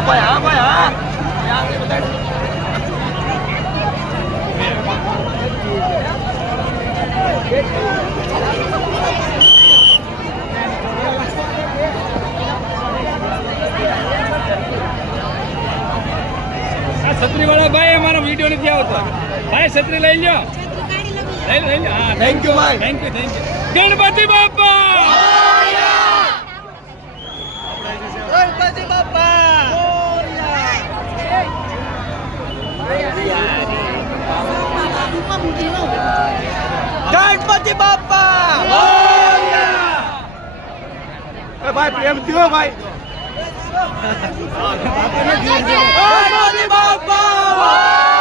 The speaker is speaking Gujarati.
હા ભાઈ હા ભાઈ હા છત્રી વાળા ભાઈ અમારો વિડીયો નથી આવતો ભાઈ છત્રી લઈ લો લઈ લો હા થેન્ક યુ ભાઈ થેન્ક યુ ગણપતિ બાપા ગણપતિ બાપા ગણપતિ બાપા ભાઈ પ્રેમ થયો ભાઈ ગણપતિ બાપા